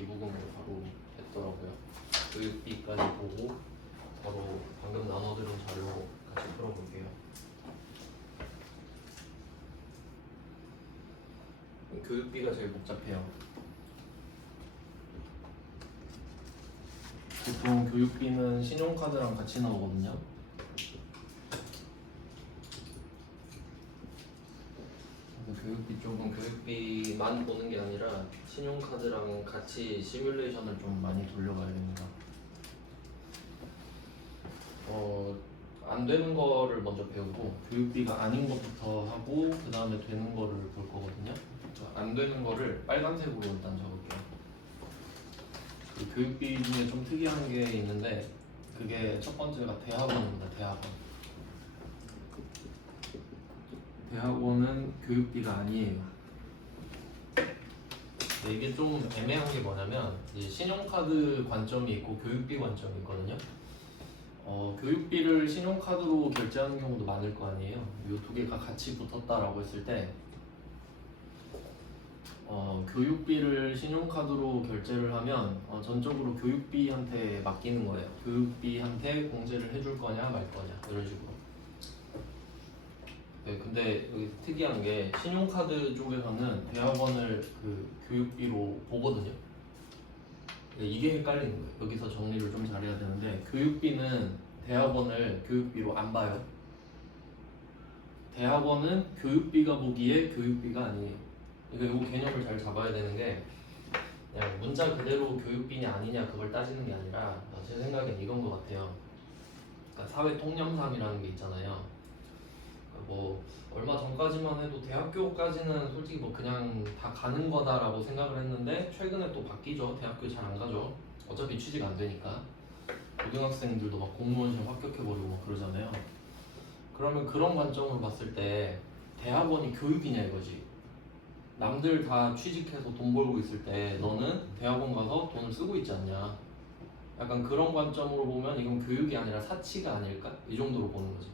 기부금으로 바로 됐더라고요. 교육비까지 보고 바로 방금 나눠드린 자료 같이 풀어볼게요. 교육비가 제일 복잡해요. 보통 교육비는 신용카드랑 같이 나오거든요. 교육비 쪽은 교육비만 보는 게 아니라 신용카드랑 같이 시뮬레이션을 좀 많이 돌려가야 됩니다. 안 되는 거를 먼저 배우고 교육비가 아닌 것부터 하고 그 다음에 되는 거를 볼 거거든요. 안 되는 거를 빨간색으로 일단 적을게요. 그 교육비 중에 좀 특이한 게 있는데 그게 첫 번째가 대학원입니다. 대학원은 교육비가 아니에요. 이게 좀 애매한 게 뭐냐면 이제 신용카드 관점이 있고 교육비 관점이 있거든요. 교육비를 신용카드로 결제하는 경우도 많을 거 아니에요. 이 두 개가 같이 붙었다라고 했을 때 교육비를 신용카드로 결제를 하면 전적으로 교육비한테 맡기는 거예요. 교육비한테 공제를 해줄 거냐 말 거냐 이런 식으로. 네, 근데 여기 특이한 게 신용카드 쪽에서는 대학원을 그 교육비로 보거든요. 이게 헷갈리는 거예요. 여기서 정리를 좀 잘해야 되는데 교육비는 대학원을 교육비로 안 봐요. 대학원은 교육비가 보기에 교육비가 아니에요. 그러니까 이 개념을 잘 잡아야 되는 게 그냥 문자 그대로 교육비냐 아니냐 그걸 따지는 게 아니라 제 생각엔 이건 것 같아요. 그러니까 사회 통념상이라는 게 있잖아요. 뭐 얼마 전까지만 해도 대학교까지는 솔직히 뭐 그냥 다 가는 거다라고 생각을 했는데 최근에 또 바뀌죠. 대학교 잘 안 가죠. 어차피 취직 안 되니까. 고등학생들도 막 공무원 시험 합격해버리고 막 그러잖아요. 그러면 그런 관점으로 봤을 때 대학원이 교육이냐 이거지. 남들 다 취직해서 돈 벌고 있을 때 너는 대학원 가서 돈을 쓰고 있지 않냐. 약간 그런 관점으로 보면 이건 교육이 아니라 사치가 아닐까? 이 정도로 보는 거지.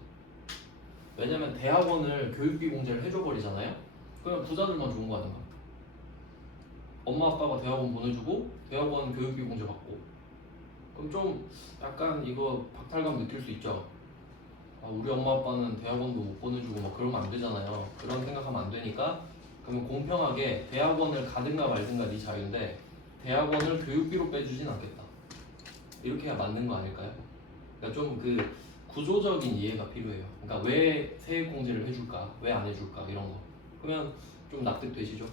왜냐면 대학원을 교육비 공제를 해줘버리잖아요. 그러면 부자들만 좋은 거 아닌가? 엄마 아빠가 대학원 보내주고 대학원 교육비 공제 받고 그럼 좀 약간 이거 박탈감 느낄 수 있죠. 우리 엄마 아빠는 대학원도 못 보내주고 막 그러면 안 되잖아요. 그런 생각하면 안 되니까 그러면 공평하게 대학원을 가든가 말든가 네 자유인데 대학원을 교육비로 빼주진 않겠다. 이렇게 해야 맞는 거 아닐까요? 그러니까 좀 그 구조적인 이해가 필요해요. 그러니까 왜 세액공제를 해줄까? 왜 안 해줄까? 이런 거. 그러면 좀 납득되시죠?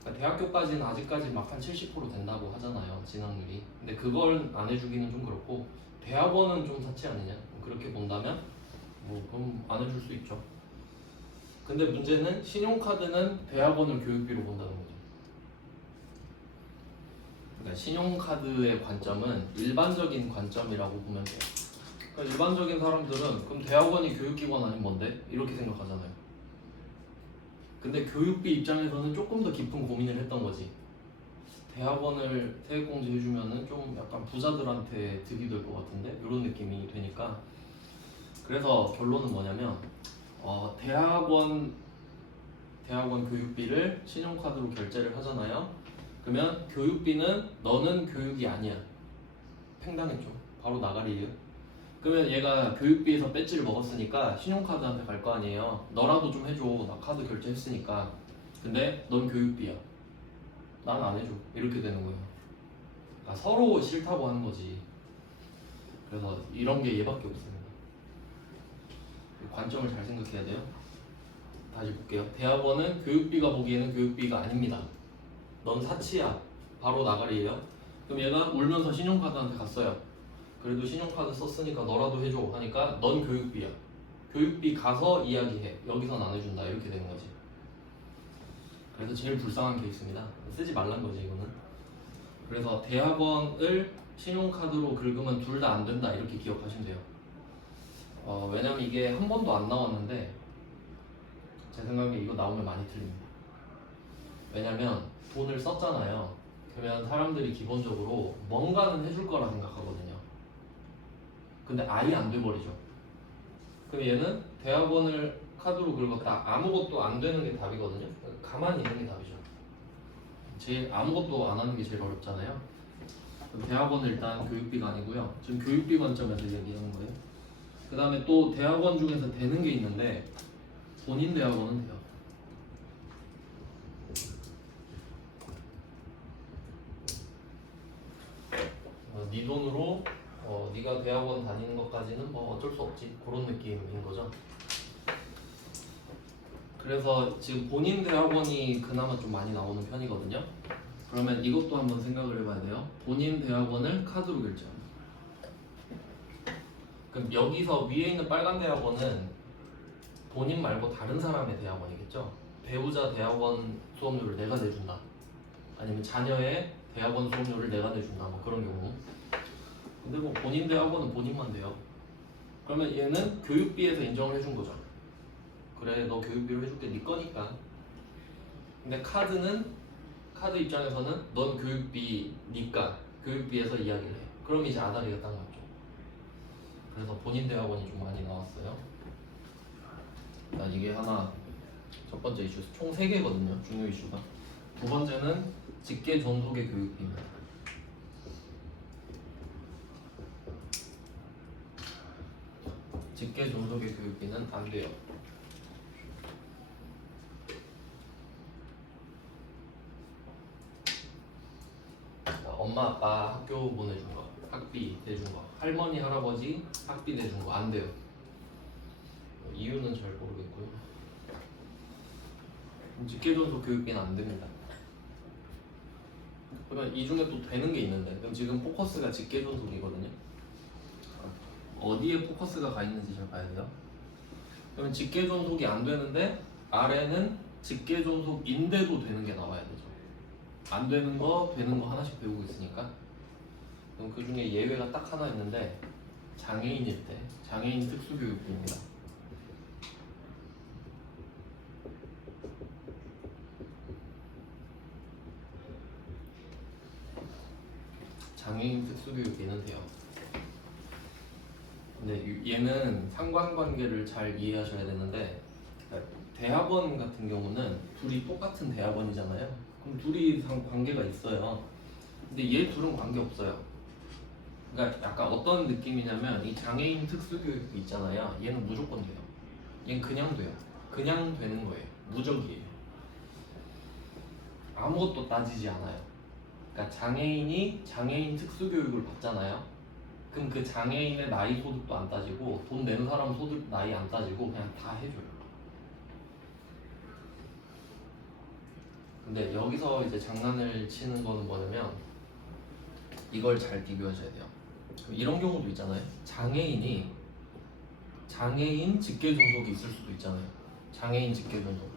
그러니까 대학교까지는 아직까지 막 한 70% 된다고 하잖아요. 진학률이. 근데 그걸 안 해주기는 좀 그렇고 대학원은 좀 사치 아니냐? 그렇게 본다면 뭐 그럼 안 해줄 수 있죠. 근데 문제는 신용카드는 대학원을 교육비로 본다는 거죠. 그러니까 신용카드의 관점은 일반적인 관점이라고 보면 돼요. 그러니까 일반적인 사람들은 그럼 대학원이 교육기관 아닌 뭔데? 이렇게 생각하잖아요. 근데 교육비 입장에서는 조금 더 깊은 고민을 했던 거지. 대학원을 세액공제 해주면은 좀 약간 부자들한테 득이 될 것 같은데? 이런 느낌이 되니까. 그래서 결론은 뭐냐면 대학원 교육비를 신용카드로 결제를 하잖아요. 그러면 교육비는 너는 교육이 아니야. 팽당했죠. 바로 나가리예요. 그러면 얘가 교육비에서 배지를 먹었으니까 신용카드한테 갈 거 아니에요. 너라도 좀 해줘. 나 카드 결제했으니까. 근데 넌 교육비야. 난 안 해줘. 이렇게 되는 거예요. 그러니까 서로 싫다고 하는 거지. 그래서 이런 게 얘밖에 없습니다. 관점을 잘 생각해야 돼요. 다시 볼게요. 대학원은 교육비가 보기에는 교육비가 아닙니다. 넌 사치야. 바로 나가리예요. 그럼 얘가 울면서 신용카드한테 갔어요. 그래도 신용카드 썼으니까 너라도 해줘 하니까 넌 교육비야. 교육비 가서 이야기해. 여기선 안 해준다. 이렇게 되는 거지. 그래서 제일 불쌍한 케이스입니다. 쓰지 말란 거지 이거는. 그래서 대학원을 신용카드로 긁으면 둘 다 안 된다. 이렇게 기억하시면 돼요. 왜냐면 이게 한 번도 안 나왔는데 제 생각에 이거 나오면 많이 틀립니다. 왜냐면 돈을 썼잖아요. 그러면 사람들이 기본적으로 뭔가는 해줄 거라 생각하거든요. 근데 아예 안 돼버리죠. 그럼 얘는 대학원을 카드로 긁었다. 아무것도 안 되는 게 답이거든요. 가만히 있는 게 답이죠. 제일 아무것도 안 하는 게 제일 어렵잖아요. 그럼 대학원은 일단 교육비가 아니고요. 지금 교육비 관점에서 얘기하는 거예요. 그 다음에 또 대학원 중에서 되는 게 있는데 본인 대학원은 돼요. 네 돈으로 네가 대학원 다니는 것까지는 뭐 어쩔 수 없지, 그런 느낌인 거죠. 그래서 지금 본인 대학원이 그나마 좀 많이 나오는 편이거든요. 그러면 이것도 한번 생각을 해봐야 돼요. 본인 대학원을 카드로 결제합니다. 그럼 여기서 위에 있는 빨간 대학원은 본인 말고 다른 사람의 대학원이겠죠. 배우자 대학원 수업료를 내가 내준다, 아니면 자녀의 대학원 수업료를 내가 내준다, 뭐 그런 경우. 근데 뭐 본인 대학원은 본인만 돼요. 그러면 얘는 교육비에서 인정을 해준 거죠. 그래, 너 교육비로 해줄게, 네 거니까. 근데 카드 입장에서는 넌 교육비니까 교육비에서 이야기를 해. 그럼 이제 아다리가 딱 맞죠. 그래서 본인 대학원이 좀 많이 나왔어요. 일단 이게 하나, 첫 번째 이슈, 총 3개거든요 중요 이슈가. 두 번째는 직계 존속의 교육비입니다. 직계 존속의 교육비는 안 돼요. 엄마 아빠 학교 보내준 거, 학비 내준 거, 할머니 할아버지 학비 내준 거 안 돼요. 이유는 잘 모르겠고요. 직계 존속 교육비는 안 됩니다. 그러면 이 중에 또 되는 게 있는데, 그럼 지금 포커스가 직계 존속이거든요. 어디에 포커스가 가 있는지 잘 봐야 돼요. 그러면 직계 존속이 안 되는데 아래는 직계 존속인데도 되는 게 나와야 되죠. 안 되는 거, 되는 거 하나씩 배우고 있으니까. 그럼 그 중에 예외가 딱 하나 있는데 장애인일 때, 장애인 특수교육비입니다. 장애인 특수교육비는 돼요. 근데 얘는 상관관계를 잘 이해하셔야 되는데, 대학원 같은 경우는 둘이 똑같은 대학원이잖아요. 그럼 둘이 관계가 있어요. 근데 얘 둘은 관계 없어요. 그러니까 약간 어떤 느낌이냐면, 이 장애인 특수교육비 있잖아요. 얘는 무조건 돼요. 얘는 그냥 돼요. 그냥 되는 거예요. 무적이에요. 아무것도 따지지 않아요. 그러니까 장애인이 장애인 특수교육을 받잖아요. 그럼 그 장애인의 나이 소득도 안 따지고, 돈 내는 사람 소득 나이 안 따지고 그냥 다 해줘요. 근데 여기서 이제 장난을 치는 거는 뭐냐면, 이걸 잘 비교하셔야 돼요. 이런 경우도 있잖아요. 장애인 직계 존속이 있을 수도 있잖아요. 장애인 직계 존속.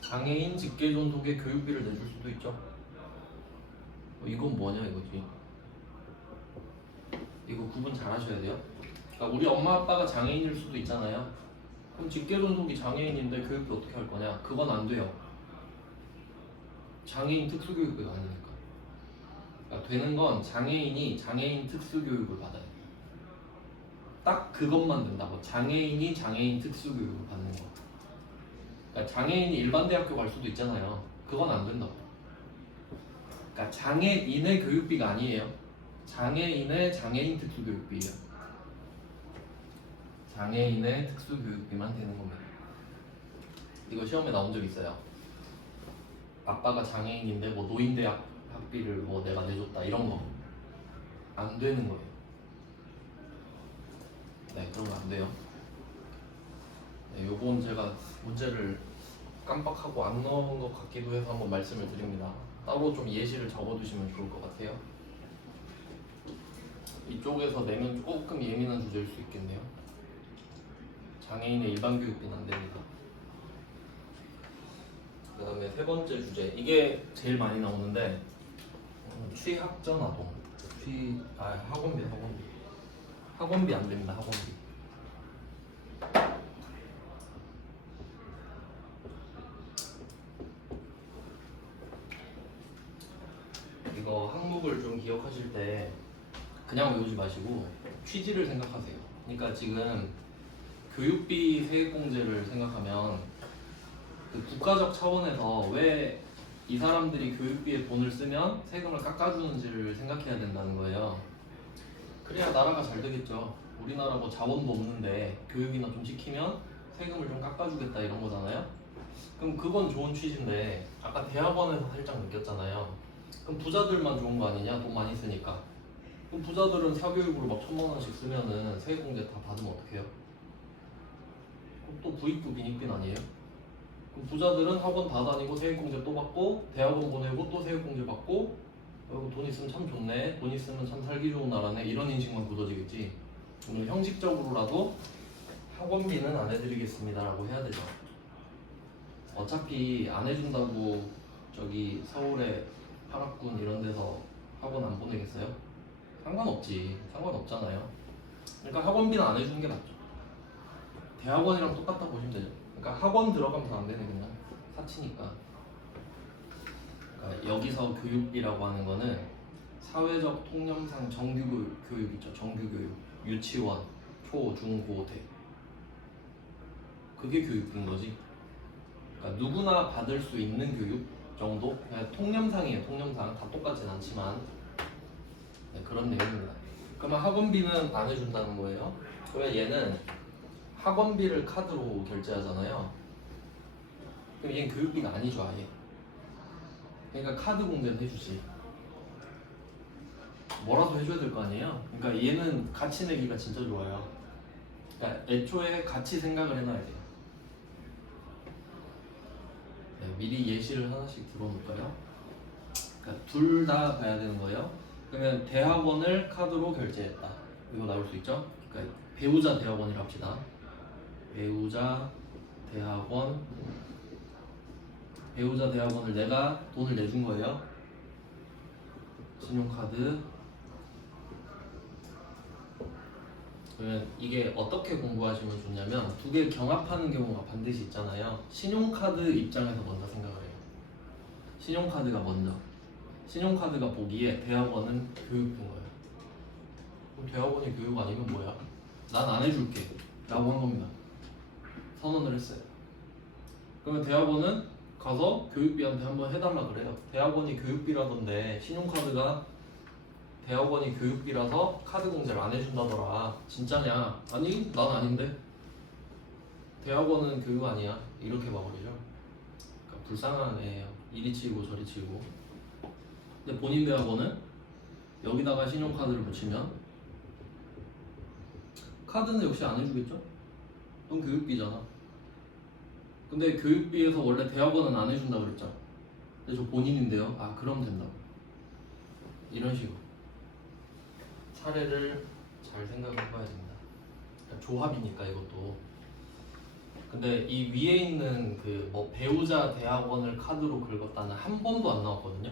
장애인 직계 존속의 교육비를 내줄 수도 있죠. 이건 뭐냐 이거지. 이거 구분 잘 하셔야 돼요. 그러니까 우리 엄마 아빠가 장애인일 수도 있잖아요. 그럼 직계 존속이 장애인인데 교육비 어떻게 할 거냐? 그건 안 돼요. 장애인 특수교육비가 아니니까. 그러니까 되는 건 장애인이 장애인 특수교육을 받아요. 딱 그것만 된다고. 장애인이 장애인 특수교육을 받는 거. 그러니까 장애인이 일반 대학교 갈 수도 있잖아요. 그건 안 된다고. 그러니까 장애인의 교육비가 아니에요. 장애인의 장애인 특수교육비예요. 장애인의 특수교육비만 되는 겁니다. 이거 시험에 나온 적 있어요. 아빠가 장애인인데 뭐 노인대학 학비를 뭐 내가 내줬다 이런 거 안 되는 거예요. 네, 그런 거 안 돼요. 네, 요번 제가 문제를 깜빡하고 안 넣은 것 같기도 해서 한번 말씀을 드립니다. 따로 좀 예시를 적어두시면 좋을 것 같아요. 이쪽에서 내면 조금 예민한 주제일 수 있겠네요. 장애인의 일반 교육비는 안 됩니다. 그 다음에 세 번째 주제, 이게 제일 많이 나오는데 취학전 아동. 학원비 안 됩니다. 학원비. 이거 항목을 좀 기억하실 때 그냥 외우지 마시고 취지를 생각하세요. 그러니까 지금 교육비 세액공제를 생각하면 그 국가적 차원에서 왜 이 사람들이 교육비에 돈을 쓰면 세금을 깎아주는지를 생각해야 된다는 거예요. 그래야 나라가 잘 되겠죠. 우리나라 뭐 자원도 없는데 교육이나 좀 시키면 세금을 좀 깎아주겠다 이런 거잖아요. 그럼 그건 좋은 취지인데 아까 대학원에서 살짝 느꼈잖아요. 그럼 부자들만 좋은 거 아니냐? 돈 많이 쓰니까. 그럼 부자들은 사교육으로 막 1,000만 원씩 쓰면은 세액공제 다 받으면 어떡해요? 그럼 또 부익부 빈익빈 아니에요? 그럼 부자들은 학원 다 다니고 세액공제 또 받고 대학원 보내고 또 세액공제 받고 돈 있으면 참 좋네, 돈 있으면 참 살기 좋은 나라네 이런 인식만 굳어지겠지. 오늘 형식적으로라도 학원비는 안 해드리겠습니다 라고 해야 되죠. 어차피 안 해준다고 저기 서울의 파락군 이런 데서 학원 안 보내겠어요? 상관없지. 상관없잖아요. 그러니까 학원비는 안 해주는 게 낫죠. 대학원이랑 똑같다 보시면 되죠. 그러니까 학원 들어가면 다 안 되네 그냥 사치니까. 그러니까 여기서 교육비라고 하는 거는 사회적 통념상 정규 교육 있죠. 정규 교육, 유치원, 초, 중, 고, 대. 그게 교육비인 거지. 그러니까 누구나 받을 수 있는 교육 정도? 그냥 통념상이에요. 통념상 다 똑같진 않지만 네, 그런 내용입니다. 그러면 학원비는 안 해준다는 거예요. 그러면 얘는 학원비를 카드로 결제하잖아요. 그럼 얘는 교육비가 아니죠 아예. 그러니까 카드 공제는 해주지. 뭐라도 해줘야 될 거 아니에요. 그러니까 얘는 가치 내기가 진짜 좋아요. 그러니까 애초에 같이 생각을 해놔야 돼요. 네, 미리 예시를 하나씩 들어놓을까요? 그러니까 둘 다 봐야 되는 거예요. 그러면 대학원을 카드로 결제했다. 이거 나올 수 있죠? 그러니까 배우자 대학원이라고 합시다. 배우자 대학원, 배우자 대학원을 내가 돈을 내준 거예요. 신용카드. 그러면 이게 어떻게 공부하시면 좋냐면 두 개 경합하는 경우가 반드시 있잖아요. 신용카드 입장에서 먼저 생각을 해요. 신용카드가 먼저. 신용카드가 보기에 대학원은 교육인 거예요. 그럼 대학원이 교육 아니면 뭐야? 난 안 해줄게 라고 한 겁니다. 선언을 했어요. 그러면 대학원은 가서 교육비한테 한번 해달라 그래요. 대학원이 교육비라던데 신용카드가 대학원이 교육비라서 카드 공제를 안 해준다더라. 진짜냐? 아니 난 아닌데 대학원은 교육 아니야. 이렇게 막으리죠. 그러니까 불쌍한 애예요. 이리 치고 저리 치고. 근데 본인 대학원은 여기다가 신용카드를 붙이면 카드는 역시 안 해주겠죠? 넌 교육비잖아. 근데 교육비에서 원래 대학원은 안 해준다 그랬죠? 근데 저 본인인데요? 아 그럼 된다고. 이런 식으로 사례를 잘 생각을 해봐야 됩니다. 그러니까 조합이니까 이것도. 근데 이 위에 있는 그 뭐 배우자 대학원을 카드로 긁었다는 한 번도 안 나왔거든요.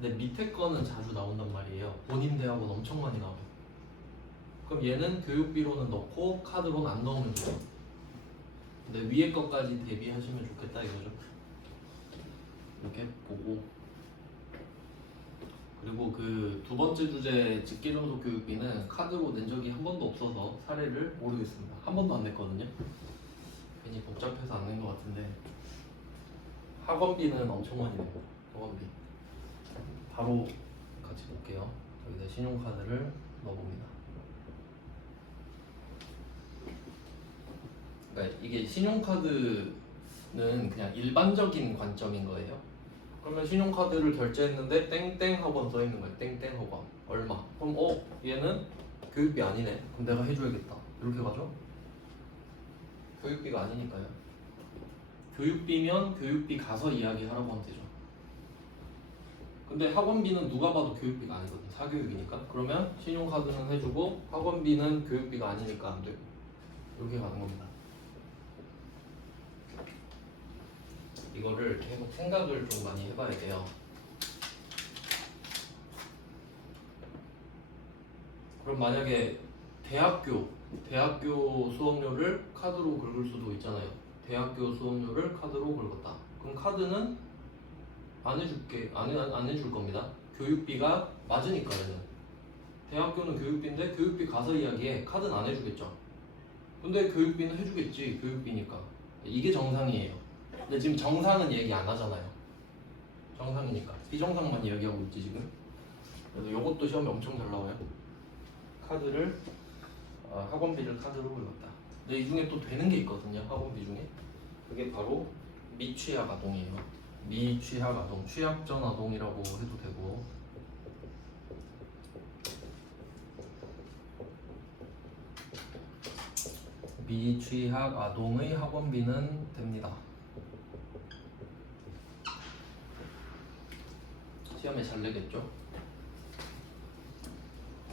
근데 밑에 거는 자주 나온단 말이에요. 본인 대학원 엄청 많이 나와요. 그럼 얘는 교육비로는 넣고 카드로는 안 넣으면 돼요. 근데 위에 것까지 대비하시면 좋겠다 이거죠. 이렇게 보고. 그리고 그 두 번째 주제 직계존속 교육비는 카드로 낸 적이 한 번도 없어서 사례를 모르겠습니다. 한 번도 안 냈거든요. 괜히 복잡해서 안 낸 것 같은데 학원비는 엄청 많이 내고. 학원비 바로 같이 볼게요. 여기다 신용카드를 넣어봅니다. 그러니까 이게 신용카드는 그냥 일반적인 관점인 거예요. 그러면 신용카드를 결제했는데 땡땡 학원 써 있는 거예요. 땡땡 학원 얼마? 그럼 얘는 교육비 아니네. 그럼 내가 해줘야겠다. 이렇게 가죠? 교육비가 아니니까요. 교육비면 교육비 가서 이야기하라고 하면 되죠. 근데 학원비는 누가 봐도 교육비가 아니거든. 사교육이니까. 그러면 신용카드는 해주고 학원비는 교육비가 아니니까 안 되고. 이렇게 가는 겁니다. 이거를 계속 생각을 좀 많이 해봐야 돼요. 그럼 만약에 대학교 수업료를 카드로 긁을 수도 있잖아요. 대학교 수업료를 카드로 긁었다. 그럼 카드는 안 해줄게. 안 해줄 겁니다. 교육비가 맞으니까 얘는. 대학교는 교육비인데 교육비 가서 이야기해. 카드는 안 해주겠죠. 근데 교육비는 해주겠지. 교육비니까. 이게 정상이에요. 근데 지금 정상은 얘기 안 하잖아요. 정상이니까 비정상만 얘기하고 있지 지금. 그래서 요것도 시험에 엄청 잘 나와요. 카드를 학원비를 카드로 긁었다. 근데 이 중에 또 되는 게 있거든요. 학원비 중에. 그게 바로 미취학 아동이에요. 미취학 아동, 취학 전 아동이라고 해도 되고. 미취학 아동의 학원비는 됩니다. 시험에 잘 내겠죠?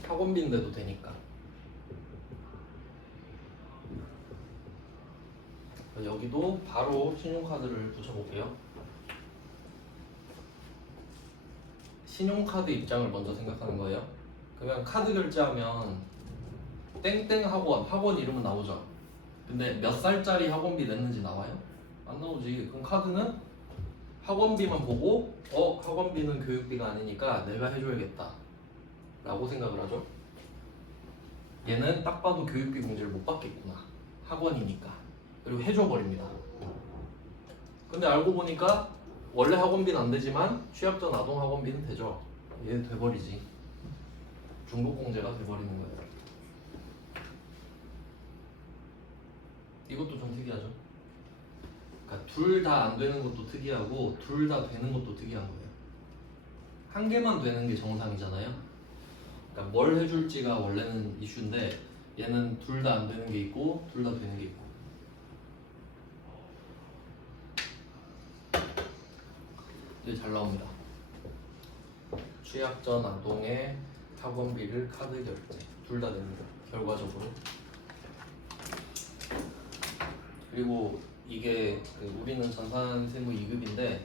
학원비인데도 되니까. 여기도 바로 신용카드를 붙여볼게요. 신용카드 입장을 먼저 생각하는 거예요. 그러면 카드 결제하면 땡땡 학원 이름은 나오죠. 근데 몇 살짜리 학원비 냈는지 나와요? 안 나오지. 그럼 카드는 학원비만 보고 학원비는 교육비가 아니니까 내가 해줘야겠다 라고 생각을 하죠. 얘는 딱 봐도 교육비 공제를 못 받겠구나. 학원이니까. 그리고 해줘버립니다. 근데 알고 보니까 원래 학원비는 안 되지만 취약 전 아동 학원비는 되죠. 얘 돼버리지. 중복 공제가 돼버리는 거예요. 이것도 좀 특이하죠. 그러니까 둘 다 안 되는 것도 특이하고 둘 다 되는 것도 특이한 거예요. 한 개만 되는 게 정상이잖아요. 그러니까 뭘 해줄지가 원래는 이슈인데 얘는 둘 다 안 되는 게 있고 둘 다 되는 게 있고. 이게 잘 나옵니다. 취약 전 아동의 학원비를 카드 결제 둘 다 됩니다. 결과적으로. 그리고 이게 우리는 전산세무 2급인데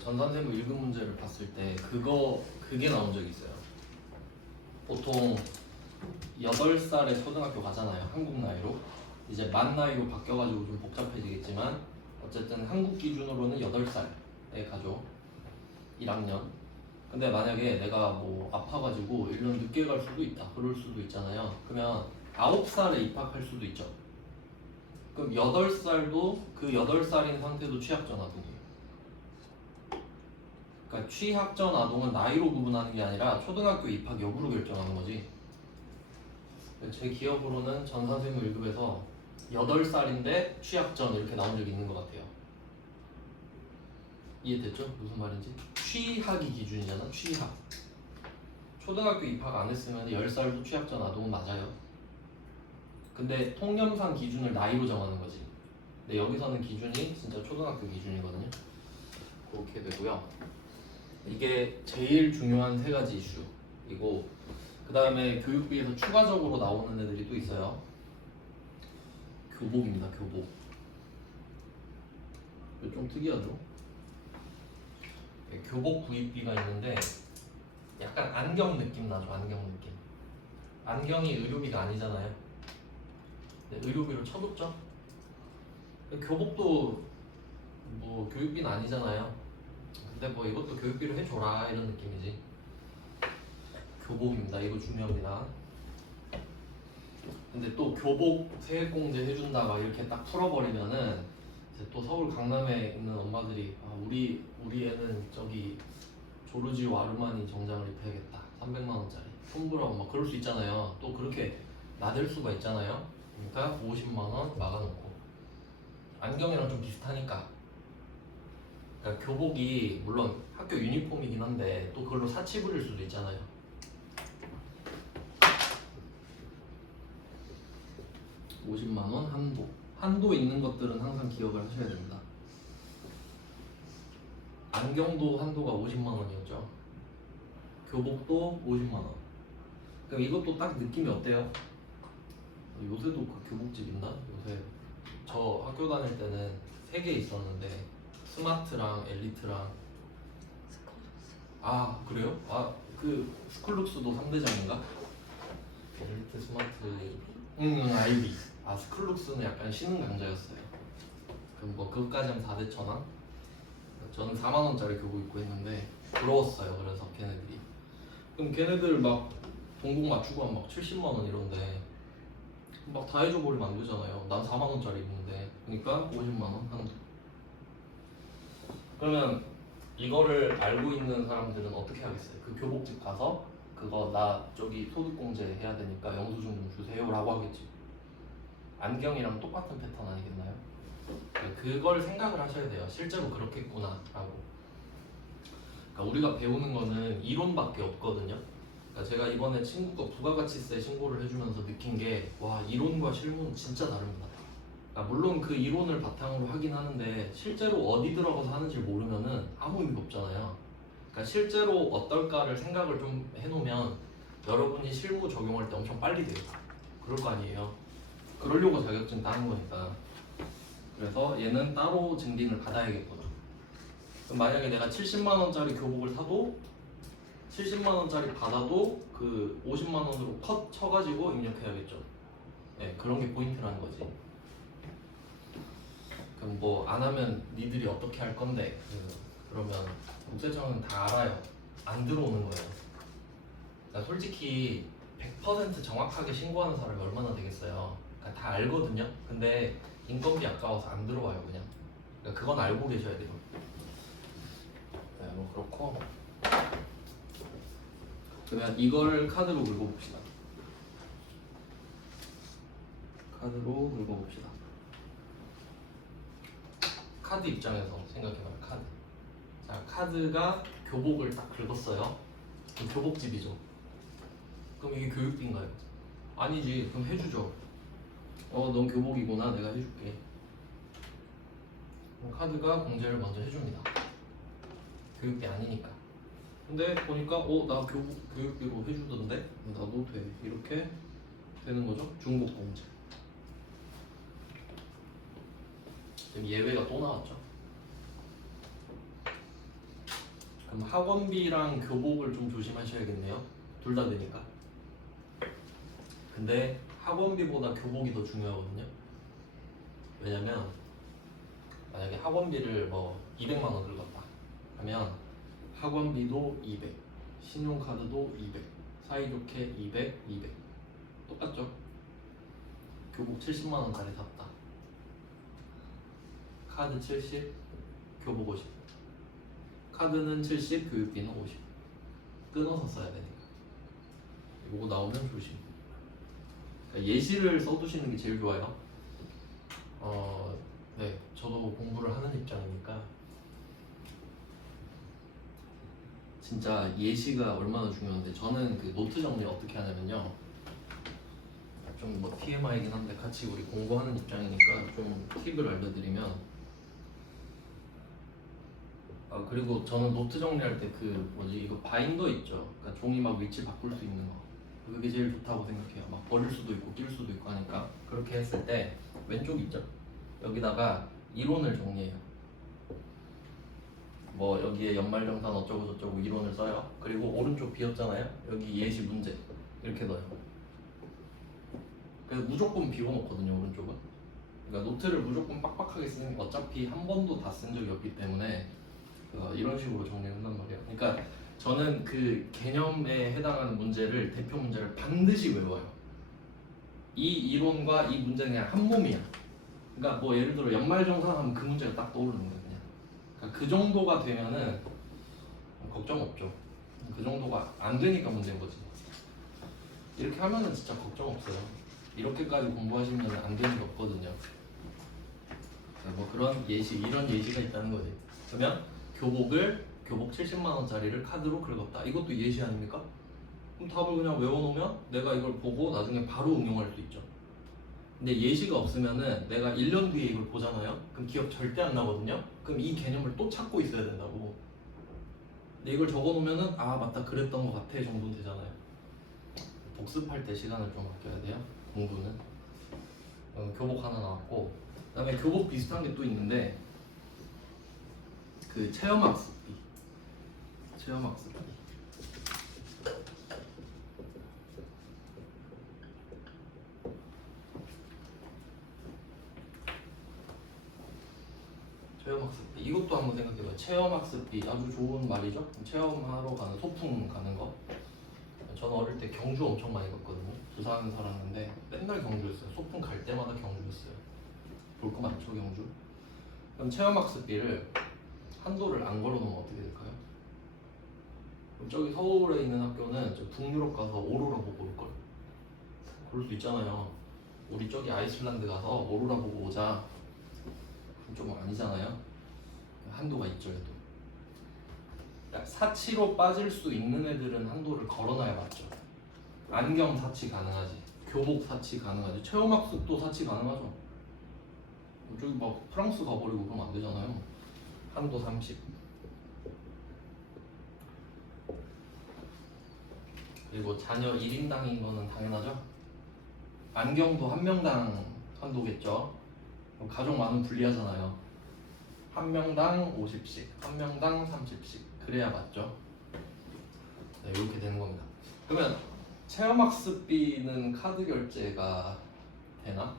전산세무 1급 문제를 봤을 때 그게 나온 적이 있어요. 보통 8살에 초등학교 가잖아요. 한국 나이로. 이제 만 나이로 바뀌어가지고 좀 복잡해지겠지만 어쨌든 한국 기준으로는 8살에 가죠. 1학년. 근데 만약에 내가 뭐 아파가지고 1년 늦게 갈 수도 있다. 그럴 수도 있잖아요. 그러면 9살에 입학할 수도 있죠. 그럼 8살도 그 8살인 상태도 취약전 아동이에요. 그러니까 취약전 아동은 나이로 구분하는 게 아니라 초등학교 입학 여부로 결정하는 거지. 제 기억으로는 전산세무 1급에서 8살인데 취약전 이렇게 나온 적이 있는 것 같아요. 이해됐죠? 무슨 말인지? 취학이 기준이잖아. 취학. 초등학교 입학 안 했으면 10살도 취약전 아동은 맞아요. 근데 통념상 기준을 나이로 정하는 거지. 근데 여기서는 기준이 진짜 초등학교 기준이거든요. 그렇게 되고요. 이게 제일 중요한 3가지 이슈이고, 그 다음에 교육비에서 추가적으로 나오는 애들이 또 있어요. 교복입니다. 교복. 이거 좀 특이하죠? 교복 구입비가 있는데 약간 안경 느낌 나죠. 안경 느낌. 안경이 의료비가 아니잖아요. 근데 의료비로 쳐줬죠. 교복도 뭐 교육비는 아니잖아요. 근데 뭐 이것도 교육비로 해줘라 이런 느낌이지. 교복입니다. 이거 중요합니다. 근데 또 교복 세액공제 해준다 막 이렇게 딱 풀어버리면은 이제 또 서울 강남에 있는 엄마들이 우리 애는 저기 조르지 와르마니 정장을 입혀야겠다. 300만 원짜리. 손부라고 막 그럴 수 있잖아요. 또 그렇게 나댈 수가 있잖아요. 그러니까 50만 원 막아놓고. 안경이랑 좀 비슷하니까. 그러니까 교복이 물론 학교 유니폼이긴 한데 또 그걸로 사치 부릴 수도 있잖아요. $50만 한도 있는 것들은 항상 기억을 하셔야 됩니다. 안경도 한도가 50만 원이었죠. 교복도 50만 원. 그럼 이것도 딱 느낌이 어때요? 요새도 그 교복집 있나? 요새 저 학교 다닐 때는 3개 있었는데 스마트랑 엘리트랑. 아 그래요? 그 스쿨룩스도 3대장인가? 엘리트 스마트 아이비. 스쿨룩스는 약간 신흥 강자였어요. 그럼 뭐 그것까지 하면 4대 천왕? 저는 4만 원짜리 교복 입고 했는데 부러웠어요. 그래서 걔네들이. 그럼 걔네들 막 동공 맞추고 하면 막 70만 원 이런데 막 다 해줘버리면 안 되잖아요. 난 4만 원짜리 입는데. 그러니까 50만 원 한도. 그러면 이거를 알고 있는 사람들은 어떻게 하겠어요? 그 교복집 가서 그거 나 저기 소득공제 해야 되니까 영수증 좀 주세요라고 하겠지. 안경이랑 똑같은 패턴 아니겠나요? 그걸 생각을 하셔야 돼요. 실제로 그렇겠구나라고. 그러니까 우리가 배우는 거는 이론밖에 없거든요. 그러니까 제가 이번에 친구가 부가가치세 신고를 해주면서 느낀 게 와, 이론과 실무는 진짜 다릅니다. 그러니까 물론 그 이론을 바탕으로 하긴 하는데 실제로 어디 들어가서 하는지 모르면은 아무 의미가 없잖아요. 그러니까 실제로 어떨까를 생각을 좀 해놓으면 여러분이 실무 적용할 때 엄청 빨리 돼요. 그럴 거 아니에요. 그러려고 자격증 따는 거니까. 그래서 얘는 따로 증빙을 받아야겠구나. 그럼 만약에 내가 70만 원짜리 교복을 사도 70만 원짜리 받아도 그 50만 원으로 컷 쳐가지고 입력해야겠죠. 네, 그런 게 포인트라는 거지. 그럼 뭐 안 하면 니들이 어떻게 할 건데? 그러면 국세청은 다 알아요. 안 들어오는 거예요. 그러니까 솔직히 100% 정확하게 신고하는 사람이 얼마나 되겠어요. 그러니까 다 알거든요. 근데 인건비 아까워서 안 들어와요 그냥. 그러니까 그건 알고 계셔야 돼요. 네, 뭐 그렇고. 그러면 이걸 카드로 긁어봅시다. 카드로 긁어봅시다. 카드 입장에서 생각해봐요. 카드. 자, 카드가 교복을 딱 긁었어요. 그럼 교복집이죠. 그럼 이게 교육비인가요? 아니지. 그럼 해주죠. 넌 교복이구나. 내가 해줄게. 그럼 카드가 공제를 먼저 해줍니다. 교육비 아니니까. 근데 보니까 나 교육비로 해주던데 나도 돼. 이렇게 되는 거죠. 중복 공제. 지금 예외가 또 나왔죠. 그럼 학원비랑 교복을 좀 조심하셔야겠네요. 둘 다 되니까. 근데 학원비보다 교복이 더 중요하거든요. 왜냐면 만약에 학원비를 뭐 200만 원 긁었다 하면 학원비도 200, 신용카드도 200, 사이좋게 200, 200 똑같죠? 교복 70만 원짜리 샀다. 카드 70, 교복 50. 카드는 70, 교육비는 50. 끊어서 써야 되니까. 이거 나오면 조심. 그러니까 예시를 써두시는 게 제일 좋아요. 네, 저도 공부를 하는 입장이니까 진짜 예시가 얼마나 중요한데 저는 그 노트 정리 어떻게 하냐면요. 좀 뭐 TMI이긴 한데 같이 우리 공부하는 입장이니까 좀 팁을 알려드리면 그리고 저는 노트 정리할 때 그 뭐지 이거 바인더 있죠. 그러니까 종이 막 위치 바꿀 수 있는 거 그게 제일 좋다고 생각해요. 막 버릴 수도 있고 낄 수도 있고 하니까 그렇게 했을 때 왼쪽 있죠. 여기다가 이론을 정리해요. 뭐 여기에 연말정산 어쩌고 저쩌고 이론을 써요. 그리고 오른쪽 비었잖아요. 여기 예시 문제 이렇게 넣어요. 그래서 무조건 비워놓거든요 오른쪽은. 그러니까 노트를 무조건 빡빡하게 쓰는 게 어차피 한 번도 다 쓴 적이 없기 때문에 이런 식으로 정리를 한단 말이에요. 그러니까 저는 그 개념에 해당하는 문제를 대표 문제를 반드시 외워요. 이 이론과 이 문제는 그냥 한 몸이야. 그러니까 뭐 예를 들어 연말정산하면 그 문제가 딱 떠오르는 거예요 그냥. 그러니까 그 정도가 되면은 걱정 없죠. 그 정도가 안 되니까 문제인 거지. 이렇게 하면은 진짜 걱정 없어요. 이렇게까지 공부하시면 안 되는 게 없거든요. 뭐 그런 예시, 이런 예시가 있다는 거지. 그러면 교복 70만 원짜리를 카드로 긁었다. 이것도 예시 아닙니까? 그럼 답을 그냥 외워놓으면 내가 이걸 보고 나중에 바로 응용할 수 있죠. 근데 예시가 없으면은 내가 1년 뒤에 이걸 보잖아요. 그럼 기억 절대 안 나거든요. 그럼 이 개념을 또 찾고 있어야 된다고. 근데 이걸 적어놓으면은 맞다 그랬던 것 같아 정도는 되잖아요. 복습할 때 시간을 좀 아껴야 돼요. 공부는. 교복 하나 나왔고 그다음에 교복 비슷한 게 또 있는데 그 체험학습비. 체험학습비. 체험학습비 이것도 한번 생각해봐요. 체험학습비 아주 좋은 말이죠. 체험하러 가는 소풍 가는 거. 저는 어릴 때 경주 엄청 많이 갔거든요. 부산 살았는데 맨날 경주였어요. 소풍 갈 때마다 경주였어요. 볼 거 많죠 경주. 그럼 체험학습비를 한도를 안 걸어놓으면 어떻게 될까요? 그럼 저기 서울에 있는 학교는 저 북유럽 가서 오로라 보고 올걸? 그럴 수 있잖아요. 우리 저기 아이슬란드 가서 오로라 보고 오자. 그럼 좀 아니잖아요. 한도가 있죠, 얘도. 사치로 빠질 수 있는 애들은 한도를 걸어놔야 맞죠. 안경 사치 가능하지, 교복 사치 가능하지, 체험학습도 사치 가능하죠. 저기 막 프랑스 가버리고 그러면 안 되잖아요. 한도 30. 그리고 자녀 1인당인 거는 당연하죠. 안경도 한 명당 한도겠죠. 그럼 가족 많으면 불리하잖아요. 한 명당 50씩, 한 명당 30씩. 그래야 맞죠. 네, 이렇게 되는 겁니다. 그러면 체험학습비는 카드 결제가 되나?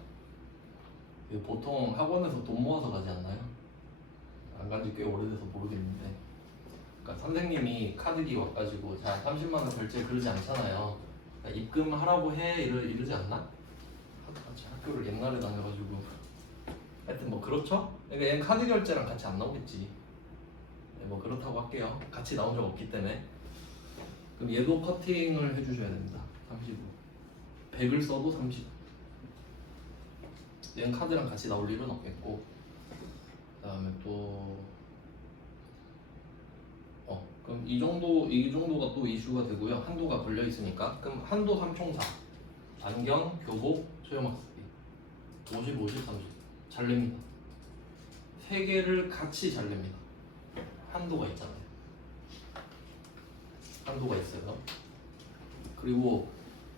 보통 학원에서 돈 모아서 가지 않나요? 안 간지 꽤 오래돼서 모르겠는데, 그러니까 선생님이 카드기 와가지고 자 30만 원 결제 그러지 않잖아요. 그러니까 입금하라고 해 이러지 않나? 학교를 옛날에 다녀가지고 하여튼 뭐 그렇죠? 그러니까 얘는 카드 결제랑 같이 안 나오겠지. 네, 뭐 그렇다고 할게요. 같이 나온 적 없기 때문에. 그럼 얘도 커팅을 해주셔야 됩니다. 35. 100을 써도 30. 얘는 카드랑 같이 나올 일은 없겠고, 그 다음에 또 그럼 이 정도가 또 이슈가 되고요. 한도가 걸려 있으니까. 그럼 한도 3총사. 안경, 교복, 체험학습비. 50, 50, 30. 잘 냅니다. 세 개를 같이 잘 냅니다. 한도가 있잖아요. 한도가 있어요. 그리고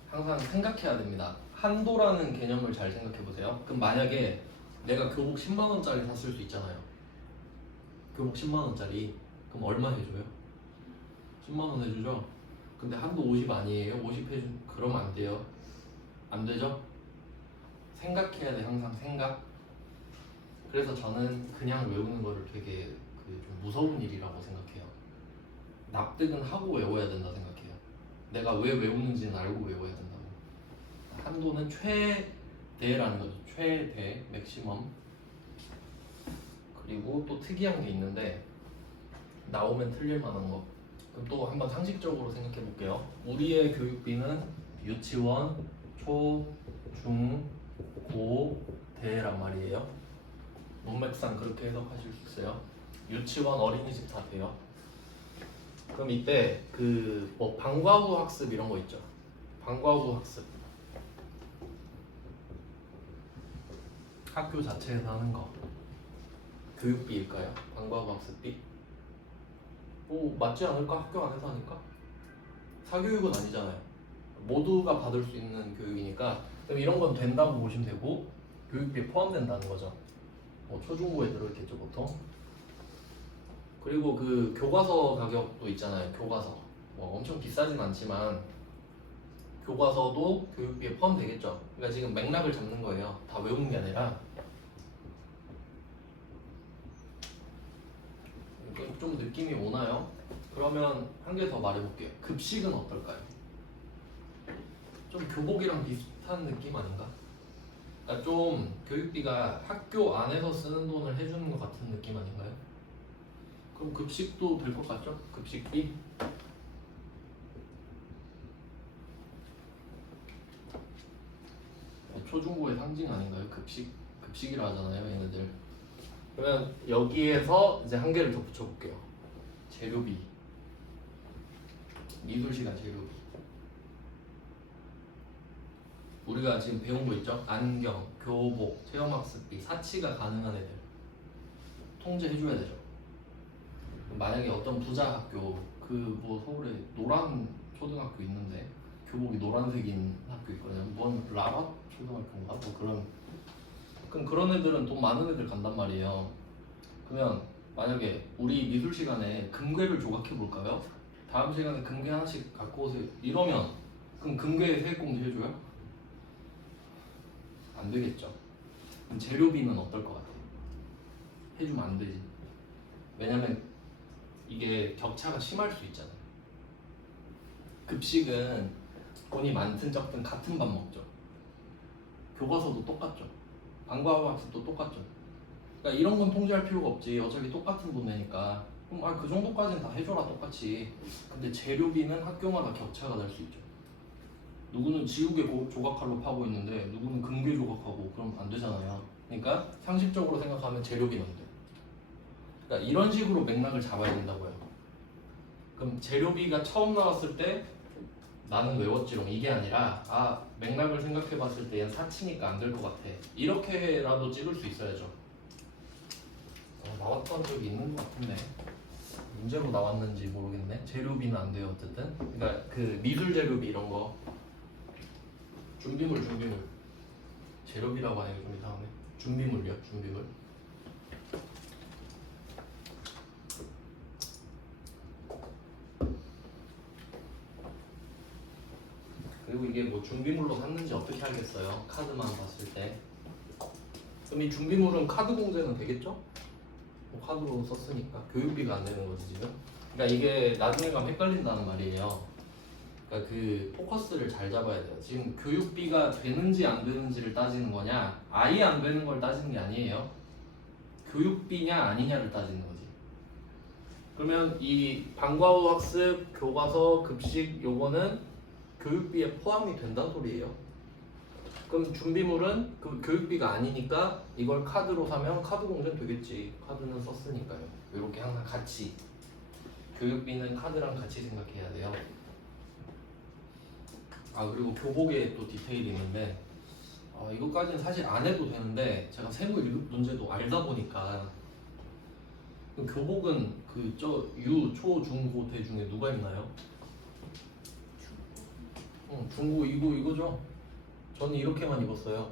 항상 생각해야 됩니다. 한도라는 개념을 잘 생각해 보세요. 그럼 만약에 내가 교복 10만 원짜리 샀을 수 있잖아요. 교복 10만 원짜리. 그럼 얼마 해줘요? 10만 원 해주죠? 근데 한도 50 아니에요? 50 해준 그러면 안 돼요. 안 되죠? 생각해야 돼. 항상 생각. 그래서 저는 그냥 외우는 거를 되게 좀 무서운 일이라고 생각해요. 납득은 하고 외워야 된다 생각해요. 내가 왜 외우는지는 알고 외워야 된다고. 한도는 최대라는 거죠. 최대, 맥시멈. 그리고 또 특이한 게 있는데 나오면 틀릴 만한 거. 그럼 또 한번 상식적으로 생각해 볼게요. 우리의 교육비는 유치원, 초, 중, 고, 대란 말이에요. 문맥상 그렇게 해석하실 수 있어요. 유치원, 어린이집 다 돼요. 그럼 이때 뭐 방과 후 학습 이런 거 있죠. 방과 후 학습. 학교 자체에서 하는 거. 교육비일까요? 방과 후 학습비? 뭐 맞지 않을까? 학교 안에서 하니까? 사교육은 아니잖아요. 모두가 받을 수 있는 교육이니까 그럼 이런 건 된다고 보시면 되고 교육비에 포함된다는 거죠. 뭐 초중고에 들어있겠죠 보통. 그리고 그 교과서 가격도 있잖아요. 교과서 뭐 엄청 비싸진 않지만 교과서도 교육비에 포함되겠죠. 그러니까 지금 맥락을 잡는 거예요. 다 외우는 게 아니라. 좀 느낌이 오나요? 그러면 한 개 더 말해볼게요. 급식은 어떨까요? 좀 교복이랑 비슷한 느낌 아닌가? 그러니까 좀 교육비가 학교 안에서 쓰는 돈을 해주는 것 같은 느낌 아닌가요? 그럼 급식도 될 것 같죠? 급식비? 초중고의 상징 아닌가요? 급식이라 하잖아요, 얘네들. 그러면 여기에서 이제 한 개를 더 붙여볼게요. 재료비. 미술 시간 재료비. 우리가 지금 배운 거 있죠? 안경, 교복, 체험학습비, 사치가 가능한 애들 통제해줘야 되죠. 만약에 어떤 부자 학교, 뭐 서울에 노란 초등학교 있는데 교복이 노란색인 학교 있거든요. 뭔 라바 초등학교인가? 뭐 그럼 그런 애들은 돈 많은 애들 간단 말이에요. 그러면 만약에 우리 미술 시간에 금괴를 조각해 볼까요? 다음 시간에 금괴 하나씩 갖고 오세요. 이러면 그럼 금괴 세액공제 해줘요? 안 되겠죠. 그럼 재료비는 어떨 것 같아요? 해주면 안 되지. 왜냐면 이게 격차가 심할 수 있잖아요. 급식은 돈이 많든 적든 같은 밥 먹죠. 교과서도 똑같죠. 방과 후 학습도 똑같죠. 그러니까 이런 건 통제할 필요가 없지. 어차피 똑같은 돈 내니까. 그럼 그 정도까지는 다 해줘라 똑같이. 근데 재료비는 학교마다 격차가 날 수 있죠. 누구는 지우개 조각칼로 파고 있는데 누구는 금괴 조각하고 그럼 안 되잖아요. 그러니까 상식적으로 생각하면 재료비는 안 돼. 그러니까 이런 식으로 맥락을 잡아야 된다고요. 그럼 재료비가 처음 나왔을 때 나는 외웠지롱 이게 아니라 맥락을 생각해 봤을 때 얘는 사치니까 안 될 것 같아. 이렇게라도 찍을 수 있어야죠. 나왔던 적이 있는 것 같은데 문제로 나왔는지 모르겠네. 재료비는 안 돼요 어쨌든. 그러니까 그 미술 재료비 이런 거 준비물 재료비라고 하니까 좀 이상하네. 준비물이요 준비물. 그리고 이게 뭐 준비물로 샀는지 어떻게 알겠어요? 카드만 봤을 때. 그럼 이 준비물은 카드 공제는 되겠죠? 뭐 카드로 썼으니까 교육비가 안 되는 거지 지금. 그러니까 이게 나중에 가면 헷갈린다는 말이에요. 그러니까 그 포커스를 잘 잡아야 돼요. 지금 교육비가 되는지 안 되는지를 따지는 거냐, 아예 안 되는 걸 따지는 게 아니에요. 교육비냐 아니냐를 따지는 거지. 그러면 이 방과 후 학습, 교과서, 급식 요거는 교육비에 포함이 된다는 소리예요. 그럼 준비물은 그 교육비가 아니니까 이걸 카드로 사면 카드 공제는 되겠지. 카드는 썼으니까요. 이렇게 항상 같이 교육비는 카드랑 같이 생각해야 돼요. 그리고 교복에 또 디테일이 있는데 이것까지는 사실 안 해도 되는데 제가 세무 1급 문제도 알다 보니까 그 교복은 유, 초, 중, 고, 대 중에 누가 있나요? 중고, 이고 이거죠. 저는 이렇게만 입었어요.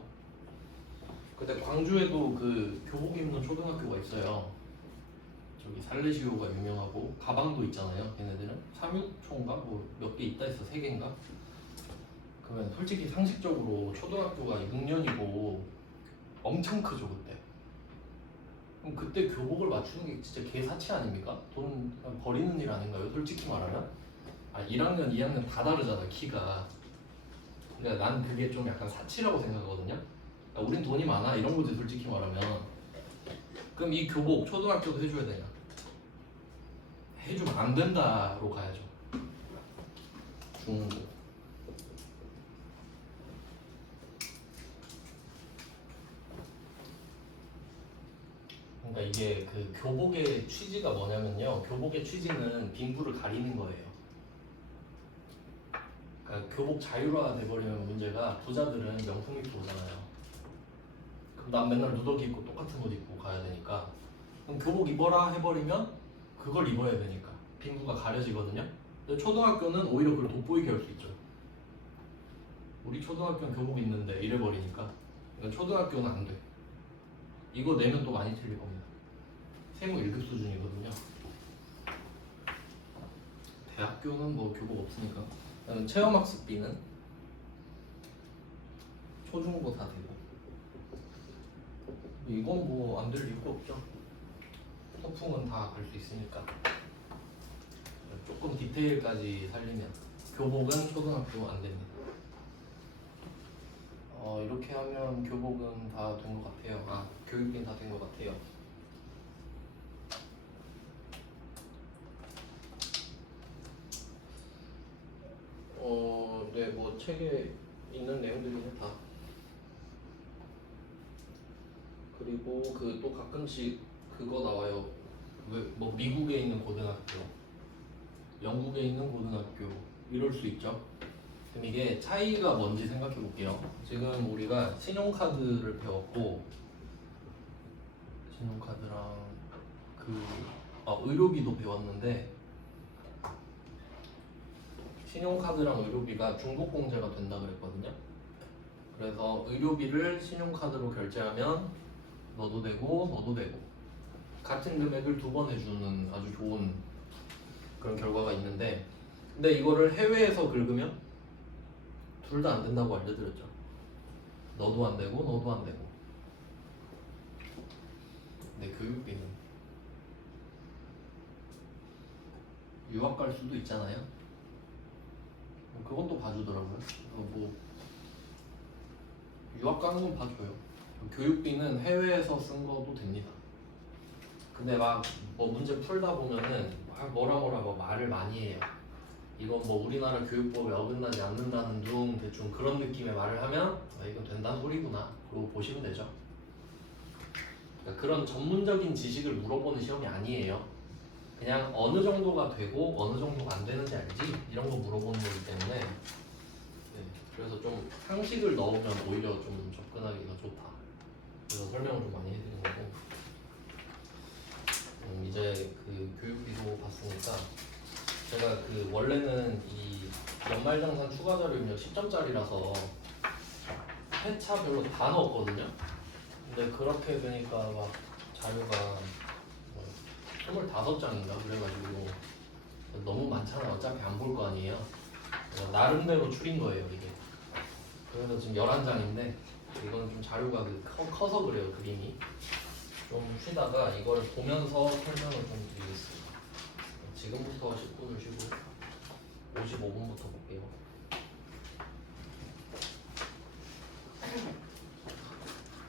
근데 광주에도 그 교복 입는 초등학교가 있어요. 저기 살레시오가 유명하고 가방도 있잖아요. 걔네들은 3.6초인가 뭐 몇 개 있다 했어. 3개인가? 그러면 솔직히 상식적으로 초등학교가 6년이고 엄청 크죠 그때. 그럼 그때 교복을 맞추는 게 진짜 개사치 아닙니까? 돈 버리는 일 아닌가요? 솔직히 말하면 1학년, 2학년 다 다르잖아 키가. 그러니까 난 그게 좀 약간 사치라고 생각하거든요. 우린 돈이 많아 이런 거지 솔직히 말하면. 그럼 이 교복 초등학교도 해줘야 되냐? 해주면 안 된다로 가야죠. 중고. 그러니까 이게 그 교복의 취지가 뭐냐면요. 교복의 취지는 빈부를 가리는 거예요. 그러니까 교복 자율화 돼버리면 문제가 부자들은 명품 입고 오잖아요. 그럼 난 맨날 누더기 입고 똑같은 옷 입고 가야 되니까. 그럼 교복 입어라 해버리면 그걸 입어야 되니까 빈부가 가려지거든요. 근데 초등학교는 오히려 그걸 돋보이게 할 수 있죠. 우리 초등학교는 교복 입는데 이래버리니까. 그러니까 초등학교는 안 돼. 이거 내면 또 많이 틀릴 겁니다. 세무 1급 수준이거든요. 대학교는 뭐 교복 없으니까. 체험학습비는 초중고 다 되고. 이건 뭐 안 될 이유가 없죠. 소풍은 다 갈 수 있으니까. 조금 디테일까지 살리면 교복은 초등학교 안 됩니다. 이렇게 하면 교복은 다 된 것 같아요. 교육비는 다 된 것 같아요. 네, 뭐 책에 있는 내용들이네 다. 그리고 또 가끔씩 그거 나와요. 뭐 미국에 있는 고등학교, 영국에 있는 고등학교 이럴 수 있죠. 그럼 이게 차이가 뭔지 생각해 볼게요. 지금 우리가 신용카드를 배웠고 신용카드랑 의료비도 배웠는데 신용카드랑 의료비가 중복공제가 된다 그랬거든요. 그래서 의료비를 신용카드로 결제하면 너도 되고 너도 되고 같은 금액을 2번 해주는 아주 좋은 그런 결과가 있는데, 근데 이거를 해외에서 긁으면 둘 다 안 된다고 알려드렸죠. 너도 안 되고 너도 안 되고. 근데 교육비는 유학 갈 수도 있잖아요. 그것도 봐주더라고요. 뭐 유학 가는 건 봐줘요. 교육비는 해외에서 쓴 거도 됩니다. 근데 막 뭐 문제 풀다 보면은 막 뭐라 뭐 말을 많이 해요. 이건 뭐 우리나라 교육법에 어긋나지 않는다는 둥 대충 그런 느낌의 말을 하면 아, 이건 된다는 소리구나 그러고 보시면 되죠. 그러니까 그런 전문적인 지식을 물어보는 시험이 아니에요. 그냥 어느 정도가 되고 어느 정도가 안 되는지 알지? 이런 거 물어보는 거기 때문에 네, 그래서 좀 상식을 넣으면 오히려 좀 접근하기가 좋다. 그래서 설명을 좀 많이 해드린 거고 이제 그 교육비도 봤으니까 제가 그 원래는 이 연말정산 추가 자료 입력 10점짜리라서 회차별로 다 넣었거든요. 근데 그렇게 되니까 막 자료가 뭐 25장인가 그래가지고 너무 많잖아. 어차피 안 볼 거 아니에요. 그래서 나름대로 줄인 거예요 이게. 그래서 지금 11장인데 이건 좀 자료가 커서 그래요 그림이. 좀 쉬다가 이걸 보면서 설명을 좀 드리겠습니다. 지금부터 10분을 쉬고 55분부터 볼게요.